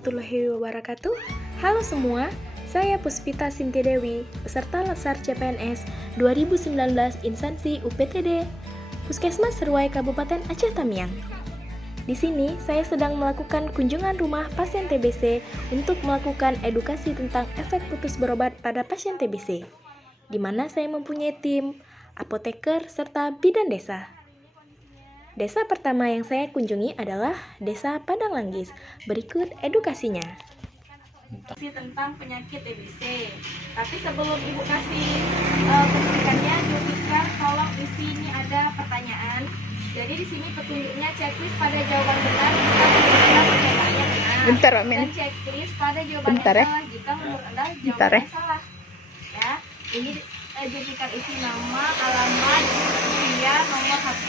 warahmatullahi wabarakatuh. Halo semua, saya Puspita Sinti Dewi, peserta Latsar CPNS 2019 Instansi UPTD Puskesmas Seruai Kabupaten Aceh Tamiang. Di sini saya sedang melakukan kunjungan rumah pasien TBC untuk melakukan edukasi tentang efek putus berobat pada pasien TBC, di mana saya mempunyai tim, apoteker, serta bidan desa. Desa pertama yang saya kunjungi adalah Desa Padang Langgis. Berikut edukasinya. Tentang penyakit TBC. Tapi sebelum Ibu kasih pendidikannya, Julfikar tolong isi ini ada pertanyaan. Jadi di sini petunjuknya checklist pada jawaban benar jika menurut Anda jawabannya benar. Bentar, Amin. Dan checklist pada jawaban yang salah jika menurut Anda jawabannya salah. Ya, ini Julfikar isi nama, alamat, usia, nomor HP.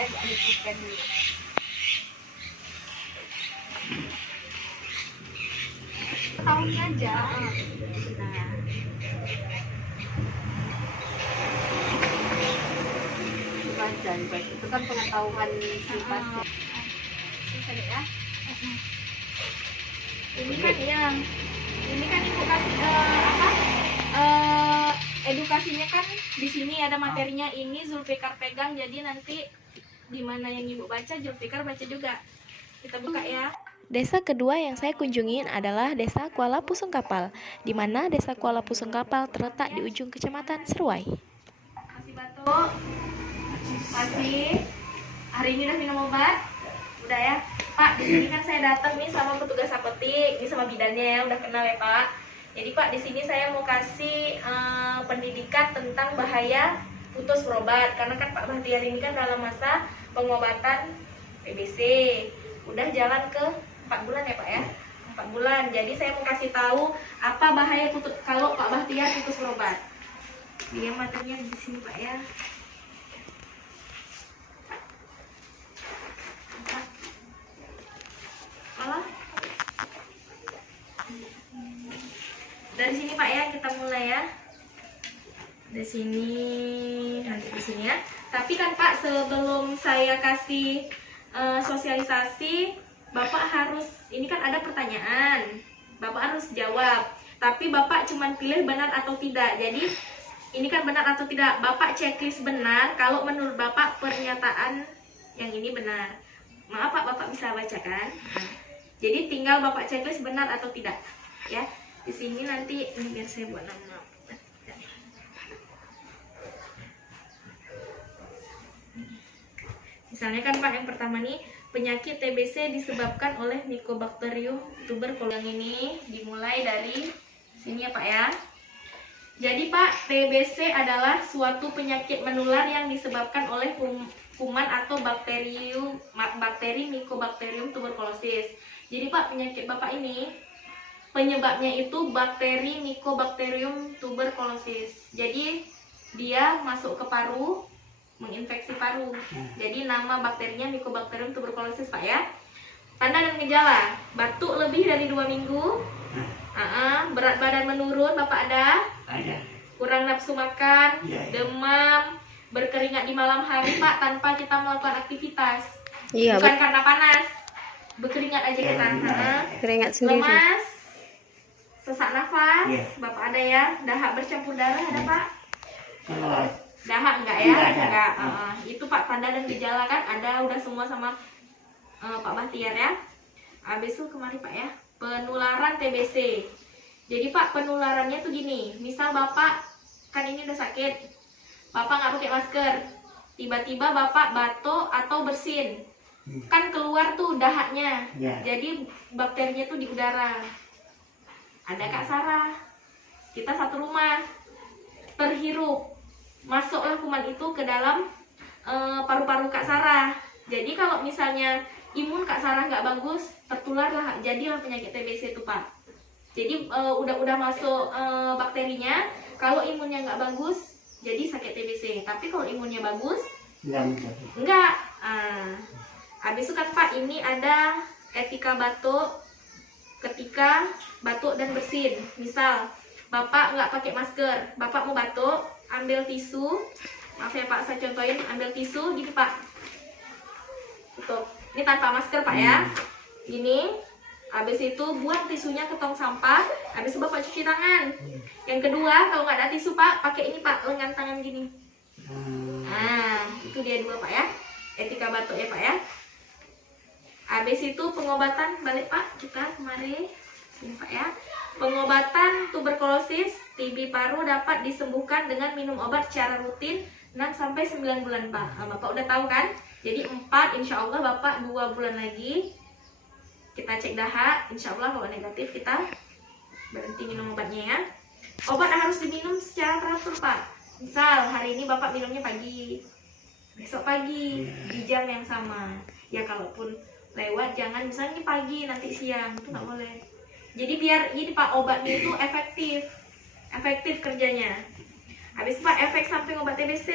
Disebutkan dulu. Tahunnya aja. Nah. Baca, itu kan pengetahuan si pasien. Selesai ya. Ini kan Ibu kasih edukasinya kan di sini ada materinya, ini Zulfikar pegang, jadi nanti gimana yang Ibu baca, Julfikar baca juga. Kita buka ya. Desa kedua yang saya kunjungi adalah Desa Kuala Pusung Kapal, di mana Desa Kuala Pusung Kapal terletak di ujung Kecamatan Seruai. Kasih batuk. Kasih. Hari ini udah minum obat? Udah ya? Pak, di sini kan saya datang nih sama petugas apotek, ini sama bidannya ya, udah kenal ya Pak. Jadi Pak, di sini saya mau kasih pendidikan tentang bahaya putus berobat, karena kan Pak Bahtiar ini kan dalam masa pengobatan TBC udah jalan ke 4 bulan ya Pak ya, 4 bulan. Jadi saya mau kasih tahu apa bahaya putus kalau Pak Bahtiar putus berobat. Dia materinya di sini Pak ya. Malah dari sini Pak ya, kita mulai ya. Di sini, nanti di sini ya. Tapi kan Pak, sebelum saya kasih sosialisasi, Bapak harus, ini kan ada pertanyaan, Bapak harus jawab. Tapi Bapak cuma pilih benar atau tidak. Jadi ini kan benar atau tidak. Bapak checklist benar kalau menurut Bapak pernyataan yang ini benar. Maaf Pak, Bapak bisa baca kan? Jadi tinggal Bapak checklist benar atau tidak. Ya, di sini nanti ini biar saya buat nama. Misalnya kan Pak, yang pertama nih, penyakit TBC disebabkan oleh Mycobacterium tuberculosis. Yang ini dimulai dari sini ya Pak ya. Jadi Pak, TBC adalah suatu penyakit menular yang disebabkan oleh kuman atau bakteri Mycobacterium tuberculosis. Jadi Pak, penyakit Bapak ini penyebabnya itu bakteri Mycobacterium tuberculosis. Jadi dia masuk ke paru, menginfeksi paru. Jadi nama bakterinya Mycobacterium tuberculosis Pak ya. Tanda dan gejala: batuk lebih dari 2 minggu, berat badan menurun, Bapak ada? Ada. Kurang nafsu makan, demam, berkeringat di malam hari Pak tanpa kita melakukan aktivitas. Bukan karena panas, berkeringat aja kita. Keringat sendiri. Lemas, sesak nafas, Bapak ada ya? Dahak bercampur darah ada Pak? Dahak enggak ya? Enggak. Itu Pak, tanda dan gejala kan ada udah semua sama Pak Bahtiar ya. Habis itu kemari Pak ya, penularan TBC. Jadi Pak, penularannya tuh gini. Misal Bapak kan ini udah sakit, Bapak nggak pakai masker, tiba-tiba Bapak batuk atau bersin, kan keluar tuh dahaknya. Jadi bakterinya tuh di udara. Ada Kak Sarah, kita satu rumah, terhirup, masuklah kuman itu ke dalam paru-paru Kak Sarah. Jadi kalau misalnya imun Kak Sarah nggak bagus, tertularlah, jadilah penyakit TBC itu Pak. Jadi udah masuk bakterinya, kalau imunnya nggak bagus, jadi sakit TBC. Tapi kalau imunnya bagus, enggak. Habis itu kan Pak, ini ada etika batuk ketika batuk dan bersin. Misal Bapak nggak pakai masker, Bapak mau batuk, ambil tisu, maaf ya Pak, saya contohin, ambil tisu gini Pak. Tuh, ini tanpa masker Pak ya. Gini, Habis itu buang tisunya ke tong sampah. Habis itu Bapak cuci tangan. Yang kedua, kalau nggak ada tisu Pak, pakai ini Pak, lengan tangan gini. Nah, itu dia 2 Pak ya. Etika batuk ya Pak ya. Habis itu pengobatan, balik Pak, kita kemarin ini Pak ya. Pengobatan tuberkulosis TB paru dapat disembuhkan dengan minum obat secara rutin 6-9 bulan Pak. Nah, Bapak udah tahu kan? Jadi 4, insya Allah Bapak 2 bulan lagi kita cek dahak, insya Allah kalau negatif kita berhenti minum obatnya ya. Obat harus diminum secara teratur Pak. Misal hari ini Bapak minumnya pagi, besok pagi di jam yang sama. Ya kalaupun lewat jangan misalnya pagi nanti siang, itu nggak boleh. Jadi biar ini Pak obatnya itu efektif kerjanya. Habis Pak efek samping obat TBC,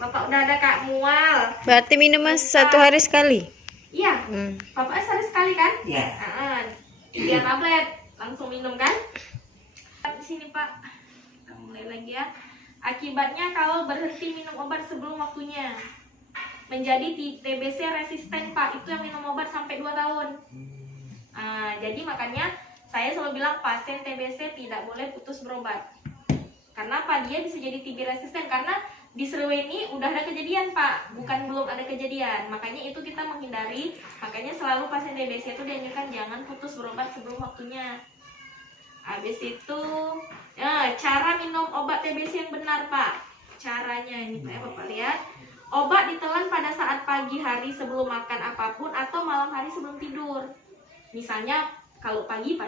Bapak udah ada Kak mual. Berarti minum 1 hari sekali? Iya, Bapak sehari sekali kan? Iya. 3 tablet langsung minum kan? Di sini Pak, kita mulai lagi ya. Akibatnya kalau berhenti minum obat sebelum waktunya menjadi TBC resisten Pak, itu yang minum obat sampai 2 tahun. Jadi makanya saya selalu bilang pasien TBC tidak boleh putus berobat. Karena apa? Dia bisa jadi TB resisten karena di Serweni udah ada kejadian Pak, bukan belum ada kejadian. Makanya itu kita menghindari. Makanya selalu pasien TBC itu dianjurkan jangan putus berobat sebelum waktunya. Habis itu cara minum obat TBC yang benar Pak. Caranya ini Pak ya, Bapak lihat. Obat ditelan pada saat pagi hari sebelum makan apapun atau malam hari sebelum tidur. Misalnya kalau pagi,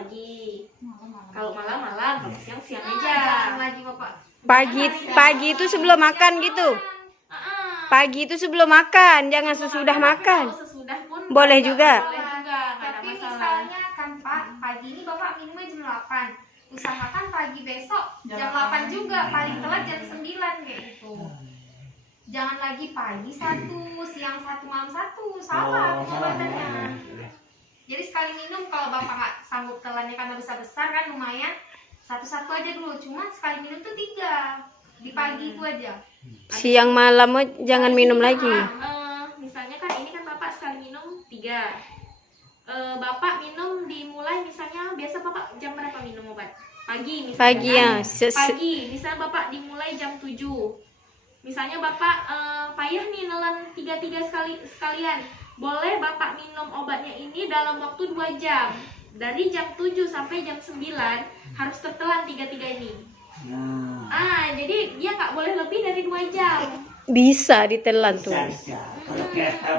kalau malam, kalau siang aja. Lagi Bapak. Pagi itu sebelum makan gitu. Pagi itu sebelum makan, jangan sesudah makan. Sesudah pun Boleh juga. Boleh juga, nggak ada Tapi masalah. misalnya kan Pak, pagi ini Bapak minumnya jam 8. Usahakan pagi besok jam 8 juga, paling telat jam 9 kayak gitu. Jangan lagi pagi 1, siang 1, malam 1. Salah pengobatannya. Jadi sekali minum, kalau Bapak nggak sanggup telannya karena besar-besar kan lumayan, 1-1 aja dulu. Cuma sekali minum tuh 3 di pagi itu aja. Siang malam jangan minum lagi. Misalnya kan ini kan Bapak sekali minum 3. Bapak minum dimulai misalnya biasa Bapak jam berapa minum obat? Pagi misalnya. Pagi ya. Pagi, misalnya Bapak dimulai jam 7. Misalnya Bapak payah nih nelan 3 sekalian. Boleh Bapak minum obatnya ini dalam waktu 2 jam. Dari jam 7 sampai jam 9 harus tertelan 3 ini. Jadi dia nggak boleh lebih dari 2 jam. Bisa ditelan tuh. Bisa. Kalau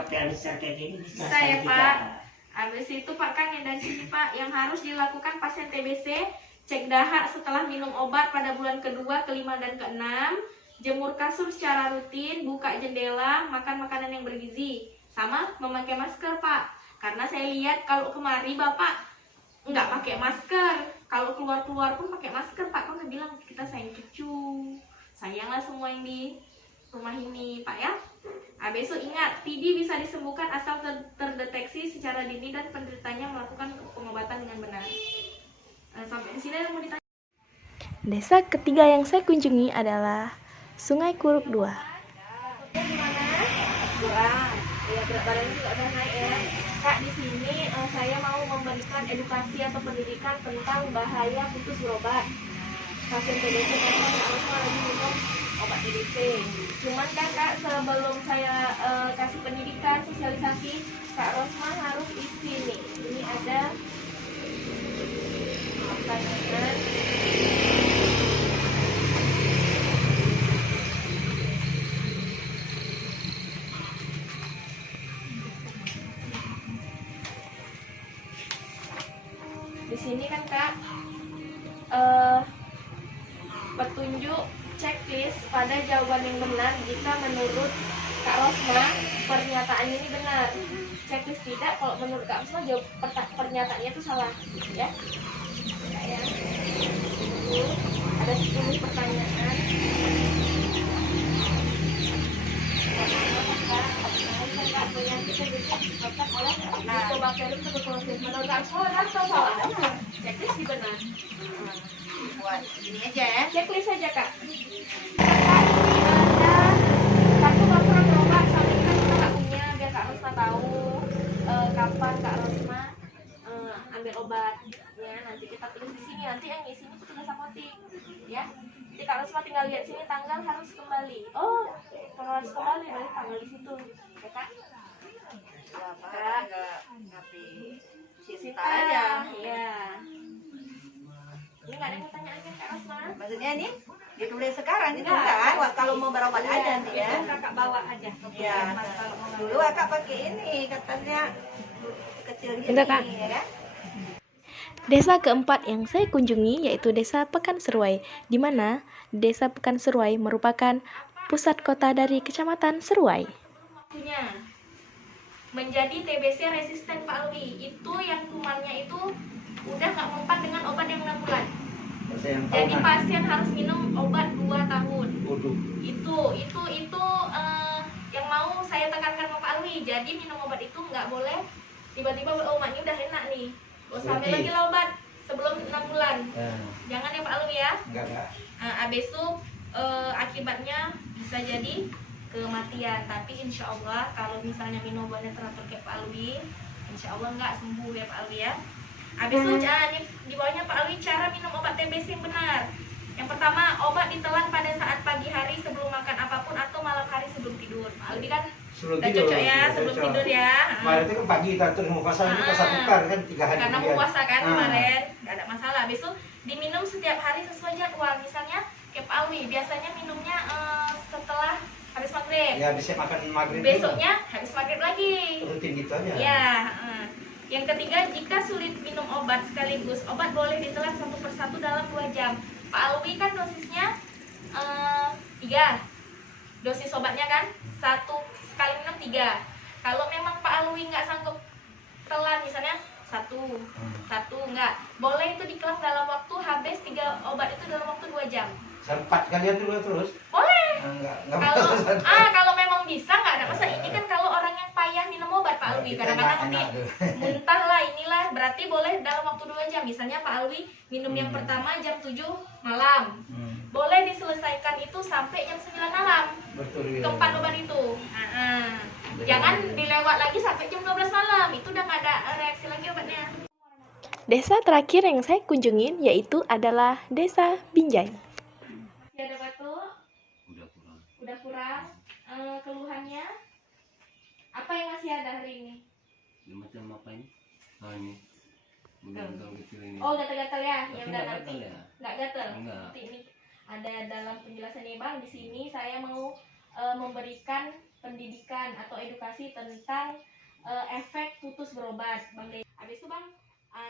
bisa kayak gini bisa Ya juga. Pak. Habis itu Pak kan yang dari sini Pak yang harus dilakukan pasien TBC, cek dahak setelah minum obat pada bulan kedua, kelima dan keenam, jemur kasur secara rutin, buka jendela, makan makanan yang bergizi, sama memakai masker Pak. Karena saya lihat kalau kemari Bapak nggak pakai masker, kalau keluar pun pakai masker Pak. Kan udah bilang kita sayang cucu, sayanglah semua yang di rumah ini Pak ya. Besok ingat, TB bisa disembuhkan asal terdeteksi secara dini dan penderitanya melakukan pengobatan dengan benar. Sampai di sini ada mau ditanya. Desa ketiga yang saya kunjungi adalah Sungai Kuruk 2. Gimana? Kurang. Ya berat badannya juga udah naik ya. Kak, di sini saya mau memberikan edukasi atau pendidikan tentang bahaya putus berobat. Pasien TBC karena harus lagi minum obat TBC. Cuman kan Kak, sebelum saya kasih pendidikan, sosialisasi, Kak Rosma harus isi nih. Ini ada pertanyaan. Di sini kan Kak, petunjuk checklist pada jawaban yang benar jika menurut Kak Rosma pernyataannya ini benar. Checklist tidak kalau menurut Kak Rosma pernyataannya itu salah, ya. Ya. Ada 10 pertanyaan. Kak, penyakit TBC disebabkan oleh Mycobacterium tuberculosis. Menurut Kak Rosma kan salah. Checklist benar. Buat ini aja ya. Checklist saja Kak. Kak, ini ada kartu laporan berobat. Soalnya kan kita nggak punya, biar Kak Rosma tahu kapan Kak Rosma ngisinya petugas apotik ya. Jadi kalau cuma tinggal lihat sini tanggal harus kembali. Oh, kalau harus kembali berarti tanggal di situ, ya kak? Ya, Pak, ngapi Sinta aja. Iya. Ini nggak ada yang mau tanya aja kak Rosma? maksudnya nih ditulis sekarang gitu kan? Wah, kalau mau berobat aja nanti ya. Kakak bawa aja. Ya, dulu Kakak pakai ini katanya kecil gini Bentar, Kak. ya kan? Desa keempat yang saya kunjungi yaitu Desa Pekanseruai, di mana Desa Pekanseruai merupakan pusat kota dari Kecamatan Seruai. Waktunya menjadi TBC resisten Pak Alwi, itu yang kumannya itu udah nggak mempan dengan obat yang 6 bulan. Jadi pasien harus minum obat 2 tahun. Itu yang mau saya tekankan ke Pak Alwi. Jadi minum obat itu nggak boleh tiba-tiba obatnya udah enak nih. Gak usah ambil lagi lah obat sebelum 6 bulan. Jangan ya Pak Alwi ya. Enggak. Abis itu akibatnya bisa jadi kematian. Tapi insya Allah kalau misalnya minum obatnya teratur kayak Pak Alwi, insya Allah nggak sembuh ya Pak Alwi ya. Abis itu di bawahnya Pak Alwi cara minum obat TBC yang benar. Yang pertama, obat ditelan pada saat pagi hari sebelum makan apapun atau malam hari sebelum tidur. Pak Alwi kan udah cocok ya sebelum tidur ya. Kemarin itu kan pagi kita terus mau puasa itu pas tukar kan 3 hari. Karena mau puasa kan kemarin, nggak ada masalah. Habis itu diminum setiap hari sesuai jadwal. Misalnya kayak Pak Alwi biasanya minumnya setelah habis maghrib. Ya bisa makan maghrib. Besoknya habis maghrib lagi. Rutin gitu aja. Ya. Yang ketiga, jika sulit minum obat sekaligus, obat boleh ditelan satu persatu dalam 2 jam. Pak Alwi kan dosisnya 3. Dosis obatnya kan 1 sekali minum 3. Kalau memang Pak Alwi nggak sanggup telan, misalnya 1 enggak, boleh itu dikelam dalam waktu habis 3 obat itu dalam waktu 2 jam. 4 kalian dulu terus. Boleh. Enggak. Kalau memang bisa nggak ada masalah. Ini kan kalau orang yang payah minum obat Pak Alwi, kadang-kadang nanti muntah lah inilah, berarti boleh dalam waktu 2 jam. Misalnya Pak Alwi minum yang pertama jam 7 malam. Boleh diselesaikan itu sampai jam 9 malam. Betul. Keempat obat itu. Jangan dilewat lagi sampai jam 12 malam. Itu udah nggak ada reaksi lagi obatnya. Desa terakhir yang saya kunjungin yaitu adalah Desa Binjai. Masih ada batuk? Udah kurang. Keluhannya apa yang masih ada hari ini? Macam apa ini? Ini gatal kecil ini. Oh, gatal-gatal ya? Ya Tapi udah nggak nanti. gatal ya? Nggak gatal. Enggak. Nanti ini ada dalam penjelasannya Bang. Di sini saya mau memberikan pendidikan atau edukasi tentang efek putus berobat, Bang Dedi. Habis itu Bang,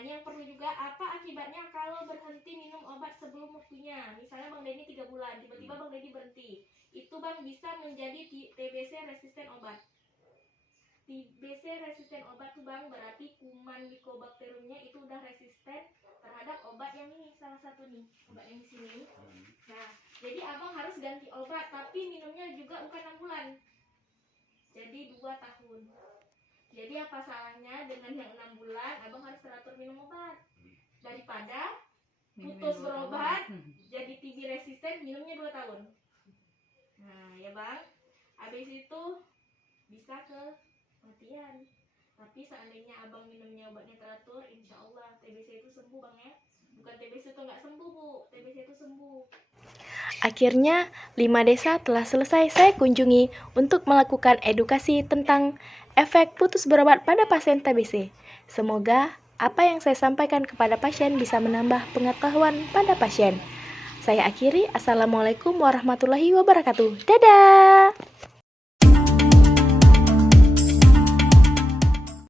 ini yang perlu juga, apa akibatnya kalau berhenti minum obat sebelum waktunya? Misalnya Bang Dedi 3 bulan, tiba-tiba Bang Dedi berhenti. Itu Bang bisa menjadi TBC resisten obat. TBC resisten obat tuh Bang berarti kuman Mycobacteriumnya itu udah resisten terhadap obat yang ini, salah satu nih, obat yang di sini. Nah, jadi Abang harus ganti obat, tapi minumnya juga bukan 6 bulan. Jadi 2 tahun. Jadi apa salahnya dengan yang 6 bulan Abang harus teratur minum obat, daripada putus berobat jadi TB resisten minumnya 2 tahun. Nah ya Bang, habis itu bisa ke kematian. Tapi seandainya Abang minumnya obatnya teratur, insya Allah TBC itu sembuh Bang ya. Bukan TBC itu nggak sembuh Bu, TBC itu sembuh. Akhirnya, 5 desa telah selesai saya kunjungi untuk melakukan edukasi tentang efek putus berobat pada pasien TBC. Semoga apa yang saya sampaikan kepada pasien bisa menambah pengetahuan pada pasien. Saya akhiri, Assalamualaikum warahmatullahi wabarakatuh. Dadah!